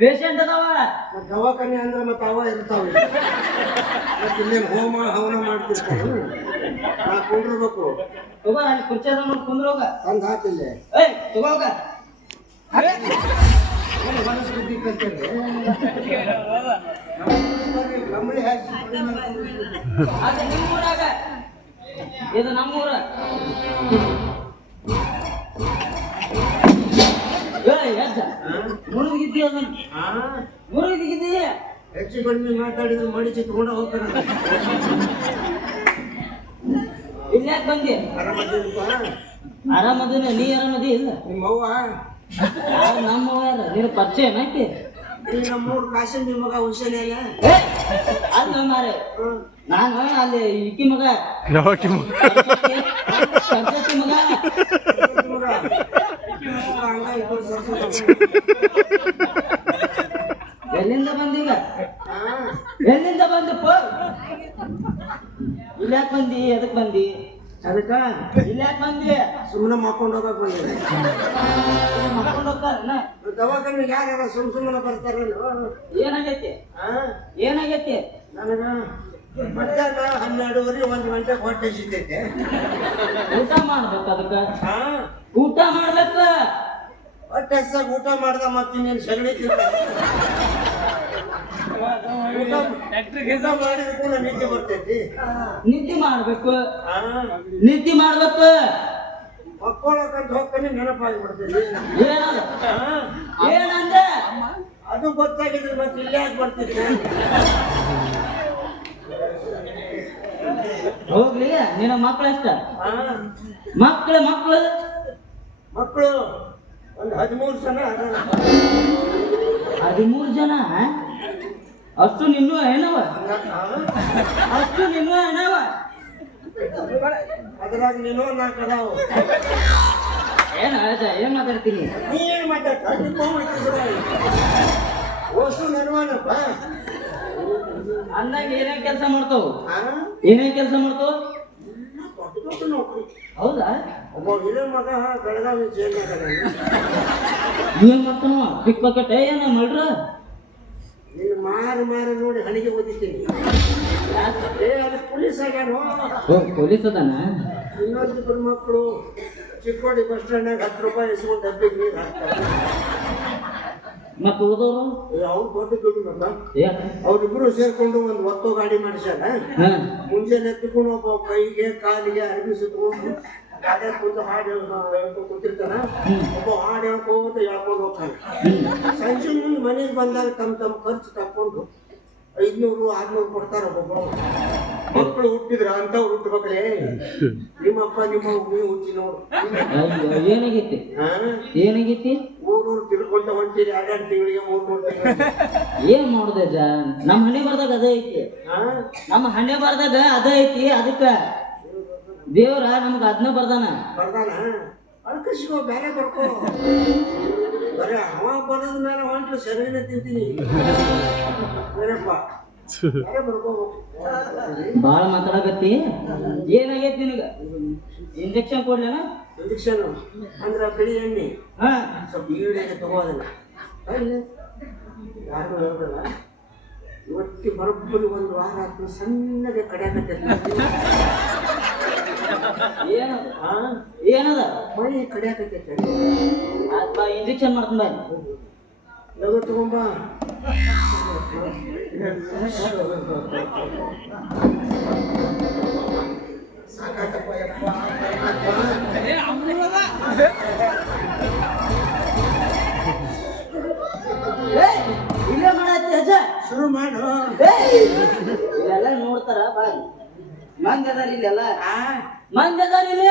Patient ಅದಾವ ದವಾಖಾನೆ ಅಂದ್ರೆ ಮತ್ತೆ ಅವ ಇರ್ತಾವೆ ಮತ್ತೆ ಇನ್ನೇನು ಹೋಮ ಹವನ ಮಾಡ್ತಿರ್ತಾವೆ ನಾ ಕುಂಡಿರ್ಬೇಕು ತಗೋ ಅಲ್ಲಿ ಕುರ್ಚಿ ಅದ ನೋಡಿ ಕುಂದ್ರೋಗ ತಂದು ಹಾಕಿಲ್ಲ ಏಯ್ ತಗೋಗ ಕಂಬಳಿ ಹಾಕಿ ಅದು ನಿಮ್ಮೂರಾಗ ಇದು ನಮ್ಮೂರ ಮುರುಗಿದ್ದಿ ಅದನ್ನ ಮುರುಗಿದ್ದಿ ಹೆಚ್ಚು ಕಡಿಮೆ ಮಾತಾಡಿದ್ರೆ ಮಡಿಚಿ ತಗೊಂಡ ಹೋಗ್ತಾರೆ ಇಲ್ಲಿ ಯಾಕೆ ಬಂದಿ ಆರಾಮದಿರಪ್ಪ ಆರಾಮದಿನ ನೀ ಆರಾಮದಿ ಇಲ್ಲ ನಿಮ್ಮವ್ವ ಯಾರು ನಮ್ಮವ್ವ ಯಾರ ನೀನು ಪರಿಚಯ ಏನೈತಿ ಇಲ್ಲಿ ನಮ್ಮೂರು ಕಾಶಂಬಿ ಮಗ ಹುಷೇನೆ ಅಲ್ಲ ಮಾರೆ ನಾನು ಅಲ್ಲಿ ಇಕ್ಕಿ ಮಗ ಯಾವಕ್ಕಿ ಸರ್ಜತಿ ಮಗ ಎಲ್ಲಿಂದ ಬಂದೀಗ ಎಲ್ಲಿಂದ ಬಂದಪ್ಪ ಇಲ್ಲಿ ಯಾಕೆ ಬಂದಿ ಎದಕ್ ಬಂದಿ ಅದಕ್ಕ ಇಲ್ಲಿ ಯಾಕೆ ಬಂದಿ ಸುಮ್ಮನೆ ಮಾಡ್ಕೊಂಡು ಹೋಗಕ್ ಬಂದಿದೆ ಮಾಡ್ಕೊಂಡು ಹೋಗ್ತಾರನ ದವಾಖಾನೆ ಯಾರ್ಯಾರ ಸುಮ್ಮನೆ ಬರ್ತಾರೇನು ಏನಾಗೈತಿ ಏನಾಗೈತಿ ನನಗ ಮಧ್ಯಾಹ್ನ 12:30 1 ಗಂಟೆಗೆ ಹೊಟ್ಟೆ ಸಿಗ್ತೈತೆ ಊಟ ಮಾಡ್ಬೇಕು ಅದಕ್ಕ ಊಟ ಮಾಡ್ಬೇಕ ಹೊಟ್ಟೆ ಹಸ್ಸಾಗ ಊಟ ಮಾಡ್ದ ಮತ್ತೆ ನೀನು ಸಗಣಿ ಊಟ ಮಾಡಿದ ಕೂಡ ನಿದ್ದೆ ಬರ್ತೈತಿ ನಿದ್ದೆ ಮಾಡ್ಬೇಕು ನಿದ್ದೆ ಮಾಡ್ಬೇಕು ಮಕ್ಕಳಕ್ಕಂತ ಹೋಗ್ತಾನೆ ನೆನಪಾಗಿ ಬಿಡ್ತೈತಿ ಏನದ ಏನಂದೆ ಅದು ಗೊತ್ತಾಗಿದ್ರೆ ಮತ್ತೆ ಇಲ್ಲೇ ಯಾಕೆ ಬರ್ತೈತಿ ಹೋಗ್ಲಿ ನಿನ್ನ ಮಕ್ಕಳಷ್ಟ ಮಕ್ಕಳು ಮಕ್ಕಳು ಒಂದು 13 ಜನ 13 ಜನ ಅಷ್ಟು ನಿನ್ನೂ ಏನವ ಅಷ್ಟು ನಿನ್ನೂ ಏನವ ಅದ್ರಾಗ ನೀನು 4 ಅದಾವು ಏನ ಏನ್ ಮಾತಾಡ್ತೀನಿ ನೀ ಏನು ಮಾತಾಡ್ತ ಓಸು ನೆನವಾನಪ್ಪ ಅಂದಾಗ ಏನೇನ್ ಕೆಲಸ ಮಾಡ್ತಾವ ಏನೇನ್ ಕೆಲಸ ಮಾಡ್ತಾವ ಹೌದಾ ಒಬ್ಬ ಹಿರಿಯ ಮಗ ಬೆಳಗಾವಿ ಜೈಲ್ನಾಗ ಏನ್ ಮಾಡ್ತಾನ ಪಿಕ್ ಪಾಕೆಟ್ ಏನ ಮಾಡ್ರ ನಿನ್ನ ಮಾರು ನೋಡಿ ಹಣಿಗೆ ಓದಿದ್ದೀನಿ ಅದು ಪೊಲೀಸ್ ಆಗ್ಯಾನು ಪೊಲೀಸ್ ಅದಾನ ಇನ್ನೊಂದಿಬ್ಬರು ಮಕ್ಕಳು ಚಿಕ್ಕೋಡಿ ಬಸ್ ಸ್ಟ್ಯಾಂಡ್ನಾಗ 10 ರೂಪಾಯಿ ಇಸ್ಕೊಂಡು ಡಬ್ಬಿಗೆ ನೀರು ಹಾಕ್ತಾರೆ ಮತ್ತ ಉಳಿದವರು ಅವ್ರು ದೊಡ್ಡ ದುಡ್ಡು ಅವ್ರಿಬ್ರು ಸೇರ್ಕೊಂಡು ಒಂದು ಒತ್ತೋ ಗಾಡಿ ಮಾಡಿಸ್ಯಾರ ಮುಂಜಾನೆ ಎತ್ಕೊಂಡು ಒಬ್ಬ ಕೈಗೆ ಕಾಲಿಗೆ ಅರಬಿ ಸುತ್ತಕೊಂಡು ಗಾಡಿ ಕುಂತು ಹಾಡು ಹೇಳ್ಕೊಂಡು ಕೂತಿರ್ತಾನ ಒಬ್ಬ ಹಾಡು ಹೇಳ್ಕೋತ ಹೇಳ್ಕೊಂಡು ಹೋಗ್ತಾನೆ ಸಂಜೆ ಮುಂದೆ ಮನೆಗೆ ಬಂದಾಗ ತಮ್ಮ ಖರ್ಚು ತಕ್ಕೊಂಡು 500-600 ಕೊಡ್ತಾರ ಒಬ್ಬೊಬ್ಬ ಮಕ್ಕಳು ಹುಟ್ಟಿದ್ರ ಅಂತವ್ರು ಹುಟ್ಟಬೇಕ್ರೆ ನಿಮ್ಮಪ್ಪ ನಿಮ್ಮ ನೀವು ಹುಟ್ಟಿ ನೋಡು ಏನಾಗೈತಿ ಏನಾಗೈತಿ ಊರೂರು ತಿಳ್ಕೊಂಡ ಹೊಂಟಿರಿ 2 ತಿಂಗಳಿಗೆ 3 ತಿಂಗಳಿಗೆ ಏನ್ ಮಾಡುದ ನಮ್ಮ ಹಣೆ ಬರ್ದಾಗ ಅದೇ ಐತಿ ನಮ್ಮ ಹಣೆ ಬರ್ದಾಗ ಅದೇ ಐತಿ ಅದಕ್ಕ ದೇವ್ರ ನಮ್ಗ ಅದನ್ನ ಬರ್ದಾನ ಅಳ್ಕಸಿಗೋ ಬೇರೆ ಬರ್ಕೋ ಬರೀ ಅವ ಬರೋದ ಮೇಲೆ ಹೊಂಟ್ರು ಸರಿನೇ ತಿಂತೀನಿ ಬೇರೆಪ್ಪ ಬೇರೆ ಬರ್ಕೋ ಬಾಳ ಮಾತಾಡಕತ್ತಿ ಏನಾಗೈತಿ ನಿನಗ ಇಂಜೆಕ್ಷನ್ ಕೊಡ್ಲೇನ ಇಂಜೆಕ್ಷನ್ ಅಂದ್ರೆ ಬಿಳಿ ಎಣ್ಣೆ ಸ್ವಲ್ಪ ಈಡಿಗೆ ತಗೋದಲ್ಲ ಯಾರು ಹೇಳೋದಲ್ಲ ಇವತ್ತಿ ಬರೋಬ್ಬರಿ 1 ವಾರ ಆಯ್ತು ಸಣ್ಣಗೆ ಕಡಿಯಾಕತ್ತೈತಿ ಏನದ ಮೈ ಕಡಿಯಾಕತ್ತೈತಿ ಇಂಜೆಕ್ಷನ್ ಮಾಡ್ಕೊಂಡ ಲಗು ತಗೊಂಬ ಸಾಕಾತಪ್ಪ ಯಪ್ಪ ಇಲ್ಲೇ ಮಾಡತ್ತಿ ಅಜ್ಜ ಶುರು ಮಾಡು ಇಲ್ಲೆಲ್ಲ ನೋಡ್ತಾರ ಬಾ ಮಂದಿ ಅದಾರ ಇಲ್ಲೆಲ್ಲ ಮಂದಿ ಅದಾರ ಇಲ್ಲಿ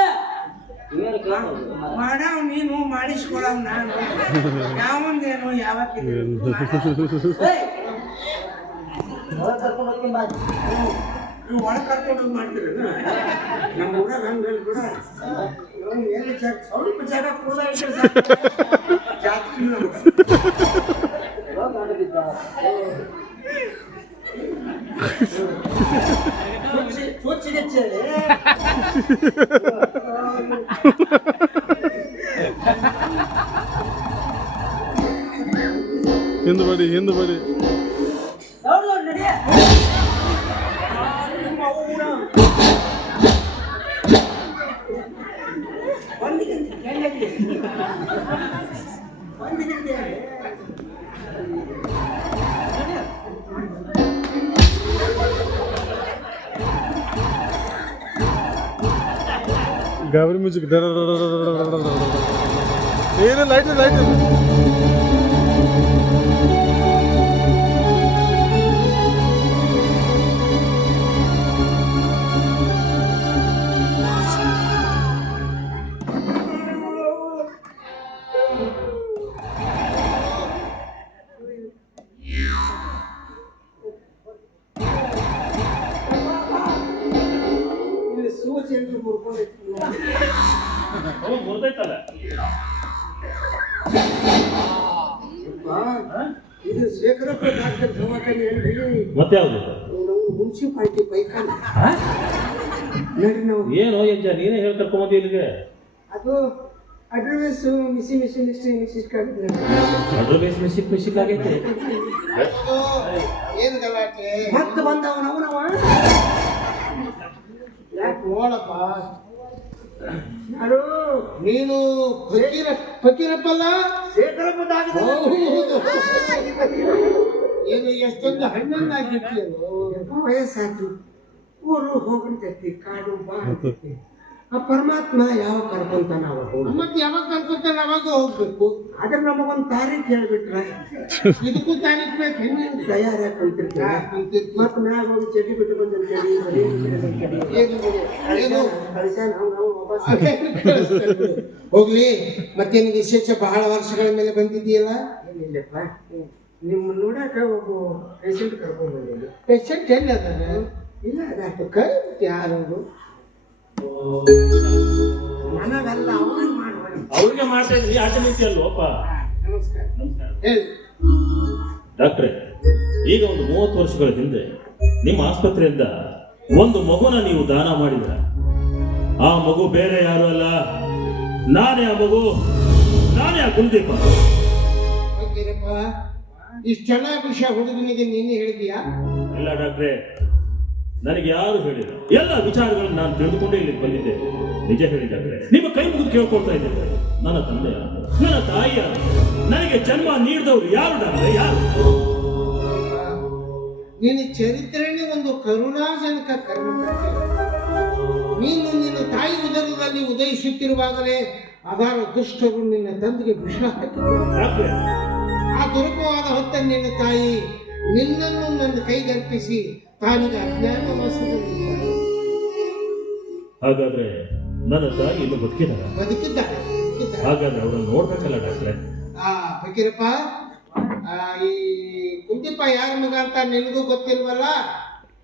ಮಾಡವ್ ನೀನು ಮಾಡಿಸ್ಕೊಳವ್ ನಾನು ಯಾವಂದೇನು ಯಾವತ್ತಿ ಕರ್ಕೊಂಡು ಹೋಗ್ತೀನಿ ಬಾ ನೀವು ಒಳಗೆ ಕರ್ಕೊಂಡು ಮಾಡ್ತೀರ ನಮ್ಮ ಊರಾಗ ಹಂಗೆ ಬಿಡ ಎಲ್ಲಿ ಸ್ವಲ್ಪ ಜಾಗ ಕೂಡ ಜಾಸ್ತಿ ಚೇಳಿ ಹಿಂದೆ ಬಡಿ ಗಾಬರಿ ಮ್ಯೂಸಿಕ್ ಏನು ಲೈಟ್ ಇಲ್ಲಿ ಸೂಚಿ ಅಂತ ಮುರ್ಕೊಂಡೈತಿ ಮುರಿದೈತಲ್ಲ ಇದು ಶೇಖರಪ್ಪ ಡಾಕ್ಟರ್ ದವಾಖಾನೆ ಹೇಳ್ರಿ ಮತ್ತೆ ಯಾವ್ದು ನಾವು ಮುನ್ಸಿಪಾಲಿಟಿ ಪೈಖಾನೆ ನೋಡ್ರಿ ನಾವು ಏನು ಯಜ್ಜ ನೀನೇ ಹೇಳಿ ಕರ್ಕೊಂಬಂದಿ ಇಲ್ಲಿಗೆ ಅದು ಅಡ್ರವೇಸ್ ಮಿಸಿ ಕಾಡಿದ್ರೆ ಅದ್ರ ಬೇಸ್ ಮಿಸಿಕ್ ಆಗೈತೆ ಏನ್ ಗಲಾಟೆ ಮತ್ತೆ ಬಂದವ ನಾವು ಯಾಕೆ ನೋಡಪ್ಪ ಯಾರು ನೀನು ಫಕೀರಪ್ಪಲ್ಲ ಶೇಖರಪ್ಪ ಏನು ಎಷ್ಟೊಂದು ಹಣ್ಣನ್ನಾಗಿರ್ತೀಯಲ್ಲೋ ವಯಸ್ಸಾಯ್ತು ಊರು ಹೋಗ್ತೈತಿ ಕಾಡು ಬಾ ಅಂತೈತಿ ಆ ಪರಮಾತ್ಮ ಯಾವಾಗ ಕರ್ಕೊಂತಾನ ಅವಾಗ ಮತ್ತೆ ಯಾವಾಗ ಕರ್ಕೊಂತಾನ ಅವಾಗ ಹೋಗ್ಬೇಕು ಆದ್ರೆ ನಮಗೊಂದು ತಾರೀಖ್ ಹೇಳ್ಬಿಟ್ರೆ ಇದಕ್ಕೂ ತಾರೀಖ್ ಬೇಕು ಹೆಣ್ಣು ತಯಾರಾಗಿ ಕುಂತಿರ್ತೀವಿ ಮತ್ತೆ ಮ್ಯಾಗ ಹೋಗಿ ಚಡಿ ಬಿಟ್ಟು ಬಂದಂತೇಳಿ ಹೋಗ್ಲಿ ಮತ್ತೆ ನಿನಗೆ ವಿಶೇಷ ಬಹಳ ವರ್ಷಗಳ ಮೇಲೆ ಬಂದಿದೆಯಲ್ಲ ಏನಿಲ್ಲಪ್ಪ ನಿಮ್ಮ ನೋಡಾಕ ಒಬ್ಬ ಪೇಷಂಟ್ ಕರ್ಕೊಂಡು ಬಂದಿಲ್ಲ ಪೇಷಂಟ್ ಎಲ್ಲಿ ಅದಾರ ಇಲ್ಲ ಅದಾಯ್ತು ಕೈ ಯಾರು ನನಗಲ್ಲ ಅವ್ರಿಗೆ ಮಾಡ್ಬಾರ್ದು ಅವ್ರಿಗೆ ಮಾಡ್ತಾ ಇದ್ದೀನಿ ಆಟ ನೀತಿ ಅಲ್ವಪ್ಪ ನಮಸ್ಕಾರ ನಮಸ್ಕಾರ ಹೇಳಿ ಡಾಕ್ಟ್ರೆ ಈಗ ಒಂದು 30 ವರ್ಷಗಳ ಹಿಂದೆ ನಿಮ್ಮ ಆಸ್ಪತ್ರೆಯಿಂದ ಒಂದು ಮಗುನ ನೀವು ದಾನ ಮಾಡಿದ್ರ ಆ ಮಗು ಬೇರೆ ಯಾರು ಅಲ್ಲ ನಾನೇ ಆ ಮಗು ನಾನೇ ಆ ಕುಲದೀಪ ಓಕೆರಪ್ಪ ಇಷ್ಟೆಲ್ಲ ವಿಷಯ ಹುಡುಗನಿಗೆ ನೀನೇ ಹೇಳಿದೀಯಾ ಇಲ್ಲ ಡಾಕ್ಟ್ರೆ ನನಗೆ ಯಾರು ಹೇಳಿಲ್ಲ ಎಲ್ಲ ವಿಚಾರಗಳನ್ನು ನಾನು ತಿಳಿದುಕೊಂಡೇ ಇಲ್ಲಿ ಬಂದಿದ್ದೆ ನಿಜ ಹೇಳಿ ಡಾಕ್ಟ್ರೆ ನಿಮ್ಮ ಕೈ ಮುಗಿದು ಕೇಳ್ಕೊಳ್ತಾ ಇದ್ದೇನೆ ನನ್ನ ತಂದೆ ನನ್ನ ತಾಯಿಯ ನನಗೆ ಜನ್ಮ ನೀಡಿದವರು ಯಾರು ಡಾಕ್ಟ್ರೆ ಯಾರು ನಿನ್ನ ಚರಿತ್ರೆನೇ ಒಂದು ಕರುಣಾಜನಕ ಕರ್ಮ ನೀನು ನಿನ್ನ ತಾಯಿ ಉದರದಲ್ಲಿ ಉದಯಿಸುತ್ತಿರುವಾಗಲೇ ಅಗಾರ ದುಷ್ಟರು ನಿನ್ನ ತಂದೆಗೆ ವಿಷ ಹಾಕಿದರು ಡಾಕ್ಟ್ರೆ ಆ ದುರ್ಗವಾದ ಹೊತ್ತ ನಿನ್ನ ತಾಯಿ ನಿನ್ನನ್ನು ನನ್ನ ಕೈಗರ್ಪಿಸಿ ತಾನಿಗೆ ಅಜ್ಞಾನವಾಸದಲ್ಲಿ ಹಾಗಾದ್ರೆ ನನ್ನ ತಾಯಿ ಇನ್ನು ಬದುಕಿದಾರ ಬದುಕಿದ್ದಾರೆ ಹಾಗಾದ್ರೆ ಅವರನ್ನು ನೋಡ್ಬೇಕಲ್ಲ ಡಾಕ್ಟ್ರೆ ಫಕೀರಪ್ಪ ಈ ಕುಂತಿಪ್ಪ ಯಾರ ಮಗ ಅಂತ ನಿನಗೂ ಗೊತ್ತಿಲ್ವಲ್ಲ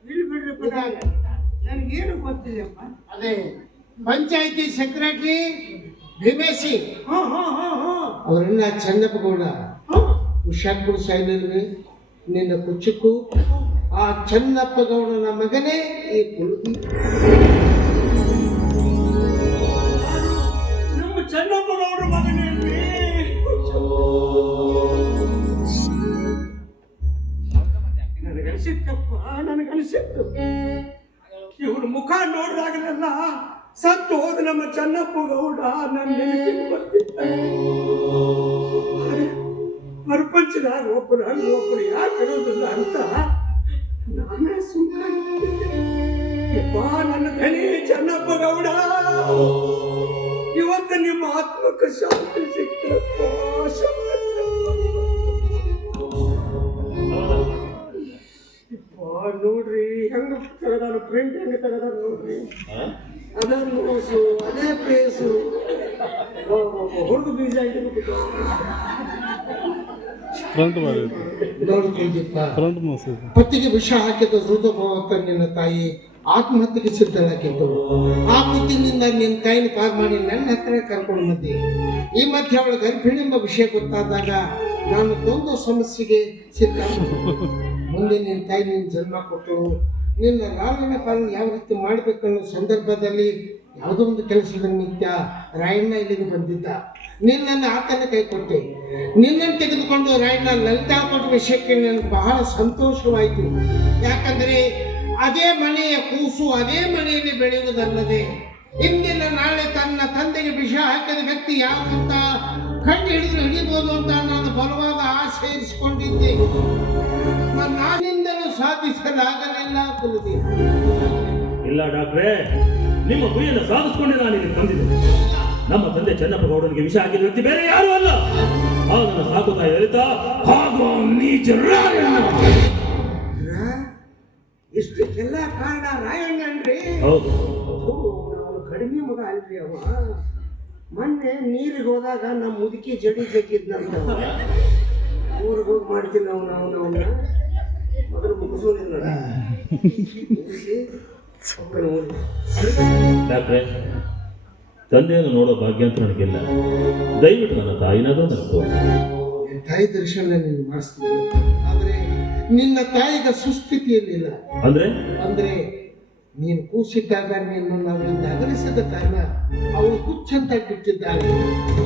ಇಲ್ಲಿ ಬಿಡ್ರಿಪ್ಪ ನನಗೇನು ಗೊತ್ತಿಲ್ಲಪ್ಪ ಅದೇ ಪಂಚಾಯತಿ ಸೆಕ್ರೆಟರಿ ಭೀಮೇಶಿ ಅವರೆಲ್ಲ ಚನ್ನಪ್ಪ ಗೌಡ ಉಷಾಪುರ ಸೈನಲ್ಲಿ ನಿನ್ನ ಕುಚ್ಚಕ್ಕೂ ಆ ಚನ್ನಪ್ಪ ಗೌಡನ ಮಗನೇ ಈ ಕುಲದಿ ನಮ್ಮ ಚನ್ನಪ್ಪ ಗೌಡ ಮಗನೇ ನನಗನಿಸಿತ್ತು ಇವನು ಮುಖ ನೋಡಿದಾಗಲೆಲ್ಲ ಸತ್ತು ಹೋದ ನಮ್ಮ ಚನ್ನಪ್ಪ ಗೌಡ ನನ್ನ ನೆನಪಿಗೆ ಬರ್ತಿದ್ದ ಪ್ರಪಂಚದಾಗ ಒಬ್ಬರು ಯಾಕೆ ಇರೋದಿಲ್ಲ ಅಂತ ನಾನೇ ಸುಮ್ಮನೆ ನನ್ನ ಧನಿ ಚನ್ನಪ್ಪ ಗೌಡ ಇವತ್ತು ನಿಮ್ಮ ಆತ್ಮಕ್ಕೆ ಶಾಂತಿ ಸಿಕ್ತಪ್ಪ ನೋಡ್ರಿ ಹೆಂಗ ತೆಗದಾನ ಪ್ರಿಂಟ್ ಹೆಂಗ ತೆಗದಾನ ನೋಡ್ರಿ ಅದೇ ನೋಸು ಅದೇ ಪ್ಲೇಸು ಹುಡುಗ ಬೀಜ ಫ್ರಂಟ್ ಮೋಸ ಪತ್ತಿಗೆ ವಿಷ ಹಾಕಿದ ಹೃದಯ ನಿನ್ನ ತಾಯಿ ಆತ್ಮಹತ್ಯೆಗೆ ಸಿದ್ಧಳಾಗಿದ್ದಳು ಆ ಬುದ್ಧಿನಿಂದ ನಿನ್ನ ತಾಯಿನ ಕಾಲ್ ಮಾಡಿ ನನ್ನ ಹತ್ರ ಕರ್ಕೊಂಡು ಬಂದೆ ಈ ಮಧ್ಯೆ ಅವಳ ಗರ್ಭಿಣಿ ಎಂಬ ವಿಷಯ ಗೊತ್ತಾದಾಗ ನಾನು ಒಂದು ಸಮಸ್ಯೆಗೆ ಸಿದ್ಧ ಮುಂದೆ ನಿನ್ನ ತಾಯಿ ನಿನ್ನ ಜನ್ಮ ಕೊಟ್ಟಳು ನಿನ್ನ ಲಾಲನೆ ಪಾಲನೆ ಯಾವ ರೀತಿ ಮಾಡಬೇಕನ್ನೋ ಸಂದರ್ಭದಲ್ಲಿ ಯಾವುದೋ ಒಂದು ಕೆಲಸದ ನಿತ್ಯ ರಾಯಣ್ಣ ಇಲ್ಲಿಗೆ ಬಂದಿದ್ದ ನಿನ್ನನ್ನು ಆತನ ಕೈ ಕೊಟ್ಟೆ ನಿನ್ನನ್ನು ತೆಗೆದುಕೊಂಡು ರಾಯಣ್ಣ ಲಲಿತಾ ಕೊಟ್ಟ ವಿಷಯಕ್ಕೆ ನನಗೆ ಬಹಳ ಸಂತೋಷವಾಯಿತು. ಯಾಕಂದರೆ ಅದೇ ಮನೆಯ ಕೂಸು ಅದೇ ಮನೆಯಲ್ಲಿ ಬೆಳೆಯುವುದಲ್ಲದೆ ಇಂದಿನ ನಾಳೆ ತನ್ನ ತಂದೆಗೆ ವಿಷ ಹಾಕಿದ ವ್ಯಕ್ತಿ ಯಾರಂತ ಕಂಡು ಹಿಡಿಬೋದು ಅಂತ ನಾನು ಬಲವಾದ ಆಸೆ ಇರಿಸಿಕೊಂಡಿದ್ದೆ. ನಾನಿಂದಲೂ ಸಾಧಿಸಲಾಗಲಿಲ್ಲ ಕುಲದೇವ. ಇಲ್ಲ ಡಾಕ್ಟ್ರೇ, ನಿಮ್ಮ ಗುರಿಯನ್ನು ಸಾಧಿಸಿಕೊಂಡೆ ನಾನು ಇಲ್ಲಿ ತಂದಿದ್ದೆ. ನಮ್ಮ ತಂದೆ ಚೆನ್ನಪ್ಪ ಗೌಡನಿಗೆ ವಿಷ ಹಾಕಿದ ವ್ಯಕ್ತಿ ಬೇರೆ ಯಾರು ಅಲ್ಲ, ಆ ನನ್ನ ಸಾಕು ತಾಯಿ ಲಲಿತಾ ಹಾಗೂ ನೀಚ ರಾಯಣ್ಣ. ಇಷ್ಟಕ್ಕೆಲ್ಲ ಕಾರಣ ರಾಯಣ್ಣ ಅನ್ರಿ? ಹೌದು. ಕಡಿಮೆ ಮಗ ಅಲ್ರಿ ಅವ. ಮೊನ್ನೆ ನೀರಿಗೆ ಹೋದಾಗ ನಮ್ಮ ಮುದುಕಿ ಜಡಿ ಜಗ್ಗಿದ್ನಂತ ಊರಿಗೆ ಹೋಗಿ ಮಾಡ್ತೀನಿ ಅವನ ಮೊದಲು ಮುಗಿಸೋದಿಲ್ಲ. ಡಾಕ್ಟ್ರೆ, ತಂದೆಯನ್ನು ನೋಡೋ ಭಾಗ್ಯ ಅಂತ ನನಗಿಲ್ಲ. ದಯವಿಟ್ಟು ನನ್ನ ತಾಯಿನಾದ್ರೂ ನನಗೆ ತೋರಿಸಿ. ತಾಯಿ ದರ್ಶನ ನೀನು ಮಾಡಿಸ್ತೀನಿ, ಆದ್ರೆ ನಿನ್ನ ತಾಯಿಗ ಸುಸ್ಥಿತಿಯಲ್ಲಿಲ್ಲ. ಅಂದ್ರೆ ನೀನು ಕೂಸಿದ್ದಾಗ ನಿನ್ನನ್ನು ಅವರಿಂದ ಅಗಲಿಸಿದ ಕಾರಣ ಅವಳು ಹುಚ್ಚಂತ ಬಿಟ್ಟಿದ್ದಾಳೆ.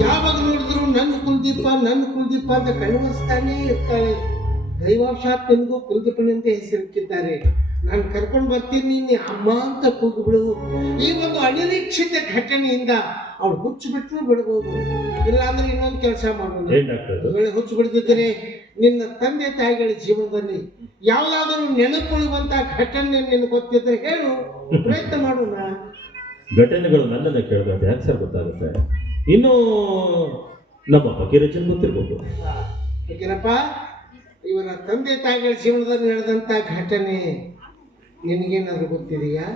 ಯಾವಾಗ ನೋಡಿದ್ರು ನನ್ನ ಕುಲದೀಪ ಅಂತ ಕಣ್ಣಿಸ್ತಾನೇ ಇರ್ತಾಳೆ. ದೈವಾಶಾತ್ ನಿಮಗೂ ಕುಲದೀಪನಂತೆ ಹೆಸರಿಟ್ಟಿದ್ದಾರೆ. ನಾನು ಕರ್ಕೊಂಡು ಬರ್ತೀನಿ, ನೀ ಅಮ್ಮ ಅಂತ ಕೂಗಿಬಿಡು. ಈ ಒಂದು ಅನಿರೀಕ್ಷಿತ ಘಟನೆಯಿಂದ ಅವಳು ಹುಚ್ಚು ಬಿಟ್ಟರು ಬಿಡ್ಬೋದು. ಇಲ್ಲಾಂದ್ರೆ ಇನ್ನೊಂದು ಕೆಲಸ ಮಾಡೋಣ. ಹುಚ್ಚು ಬಿಡದಿದ್ದರೆ ನಿನ್ನ ತಂದೆ ತಾಯಿಗಳ ಜೀವನದಲ್ಲಿ ಯಾವುದಾದ್ರೂ ನೆನಪುಳಿಯುವಂತ ಘಟನೆ ನಿನಗೆ ಗೊತ್ತಿದ್ರೆ ಹೇಳು, ಪ್ರಯತ್ನ ಮಾಡೋಣ. ಘಟನೆಗಳು ನನ್ನನ್ನು ಕೇಳೋದು ಯಾಕೆ ಸರ್ ಗೊತ್ತಾಗುತ್ತೆ? ಇನ್ನು ನಮ್ಮ ಫಕೀರಚನ್ ಗೊತ್ತಿರ್ಬೋದು. ಯಾಕೆನಪ್ಪ, ಇವರ ತಂದೆ ತಾಯಿಗಳ ಜೀವನದಲ್ಲಿ ನಡೆದಂತ ಘಟನೆ ನಿನಗೇನಾದ್ರೂ ಗೊತ್ತಿದೆಯಾ?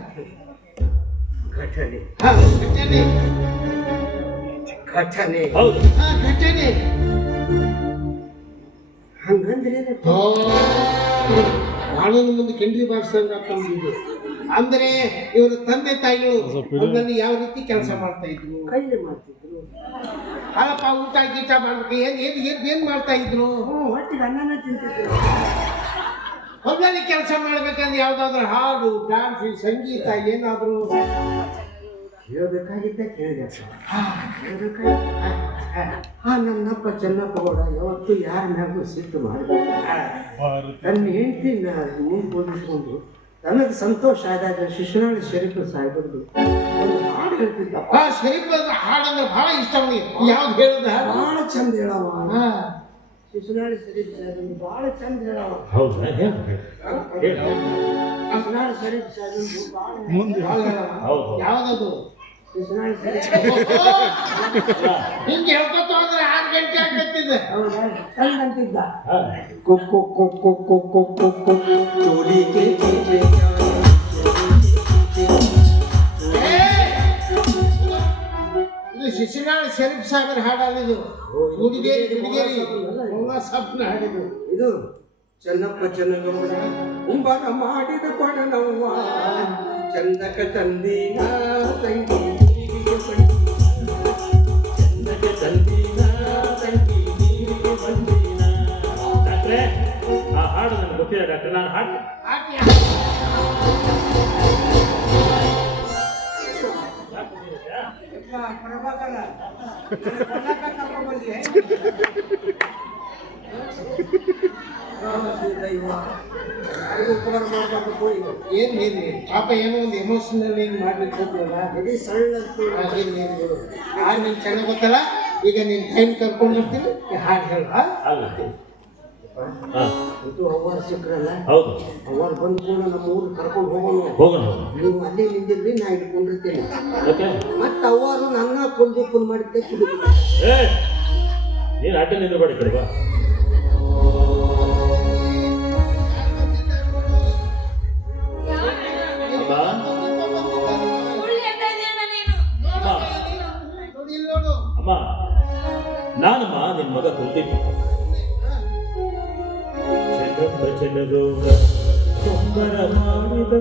ಘಟನೆ ಹಂಗಂದ್ರೆ ಕಾನೂನು ಮುಂದೆ ಕೆಂಡ್ರಿ ಬಾರಿಸಂಗ ಕಂಡಿದ್ದು. ಅಂದ್ರೆ ಇವರ ತಂದೆ ತಾಯಿಗಳು ಒಂದಲ್ಲಿ ಯಾವ ರೀತಿ ಕೆಲಸ ಮಾಡ್ತಾ ಇದ್ರು? ಕೈಲಿ ಮಾಡ್ತಿದ್ರು. ಅಲ್ಲಪ್ಪ, ಊಟ ಗೀಟ ಮಾಡ್ಬೇಕು, ಏನ್ ಮಾಡ್ತಾ ಇದ್ರು? ಹೊಟ್ಟಿಗೆ ಅನ್ನನ ತಿಂತಿದ್ರು. ಹೊಲದಲ್ಲಿ ಕೆಲಸ ಮಾಡ್ಬೇಕಂದ್ರೆ ಯಾವ್ದಾದ್ರು ಹಾಡು, ಡ್ಯಾನ್ಸ್, ಸಂಗೀತ ಏನಾದ್ರು ಹೇಳ್ಬೇಕಾಗಿದ್ದ ಕೇಳಿದೆ. ನನ್ನಪ್ಪ ಚೆನ್ನಪ್ಪ ಗೌಡ ಯಾವತ್ತು ಯಾರ ಮ್ಯಾಗೂ ಸಿಟ್ಟು ಮಾಡಬೇಕು. ನನ್ನ ಹೆಂಡತಿ ಮುಂದ್ಕೊಂಡು ನನಗೆ ಸಂತೋಷ ಆದಾಗ ಶಿಶುನಾಳಿ ಶರೀಫ್ ಸಾಹೇಬರ್ದು ಒಂದು ಹಾಡು ಹೇಳ್ತಿದ್ದಪ್ಪ. ಶರೀಫ್ ಹಾಡಂದ್ರೆ ಬಹಳ ಇಷ್ಟ ಅವನಿಗೆ. ಯಾವ್ದು ಹೇಳುದ? ಬಹಳ ಚಂದ ಹೇಳವ. ಶಿಶುನಾಳಿ ಶರೀಫ್ ಸಾಹೇಬ್ ಬಹಳ ಚಂದ ಹೇಳವ. ಶಿಶುನಾಳಿ ಶರೀಫ್ ಸಾಹೇಬ್ ಯಾವ್ದದು? ಹಿಂಗೆ ಹೇಳ್ಕೊತ ಹೋದ್ರೆ 6 ಗಂಟೆ ಆಗ್ತಿದ್ದೆ. ಅಂತಿದ್ದ ಇದು ಶಿಶುನಾಳ ಶರೀಫ್ ಸಾಗರ್ ಹಾಡಾಲಿದು. ಹುಡುಗೇರಿ ಸಪ್ನ ಹಾಡಿದು. ಇದು ಚೆನ್ನಪ್ಪ ಚೆನ್ನಗೌಡ ಕುಂಬಾರ ಮಾಡಿದ ಕೊಡನವ್ವ ಚಂದಕ ತಂದಿನ ತಂಗಿ ಚಂದಕ ತಂದಿನ ತಂಗಿ ನೀರಿಗೆ ಬಂದಿನ. ಡಾಕ್ಟ್ರೇ, ಆ ಹಾಡು ನನಗೆ ಗೊತ್ತಿಲ್ಲ ಡಾಕ್ಟ್ರೆ, ನಾನು ಹಾಡ್ತೀನಿ. ಪ್ರಭಾಕರ ಏನ್ ಹೇಳಿ ಪಾಪ, ಏನೋ ಒಂದು ಎಮೋಷನಲ್ ಏನ್ ಮಾಡ್ಲಿಕ್ಕೆ ಹೋಗ್ಲಲ್ಲ, ಬರೀ ಸಣ್ಣ ನಿನ್ ಚೆನ್ನಾಗಿ ಗೊತ್ತಲ್ಲ. ಈಗ ನೀನ್ ಟೈಮ್ ಕರ್ಕೊಂಡು ಬರ್ತೀನಿ, ಹಾಡು ಹೇಳ. ಇದು ಅವ್ವಾರ ಸಿಕ್ರಲ್ಲ, ಅವ್ವಾರ ಬಂದು ಕೂಡ ನಮ್ಮ ಊರಿಗೆ ಕರ್ಕೊಂಡು ಹೋಗೋಣ. ನೀವು ಅಲ್ಲೇ ನಿಂದಿರ್ಲಿ, ನಾ ಇಟ್ಕೊಂಡಿರ್ತೇನೆ. ಮತ್ತೆ ಅವ್ವಾರು ನನ್ನ ಕುಲ್ದೀಪನ್ ಮಾಡಿದ್ದೆ ನೀನು ಅಡ್ಡ ನಿಂದ್ರಬೇಡಿ ಕಡೆ ಬಾ. ಅಮ್ಮ, ನಾನಮ್ಮ ನಿನ್ನ ಮಗ ಕುಲ್ದೀಪ. ಚೆನ್ನಪ್ಪ ಚೆನ್ನಗೌಡ ಸೊಂಬರ ಮಾಡಿದ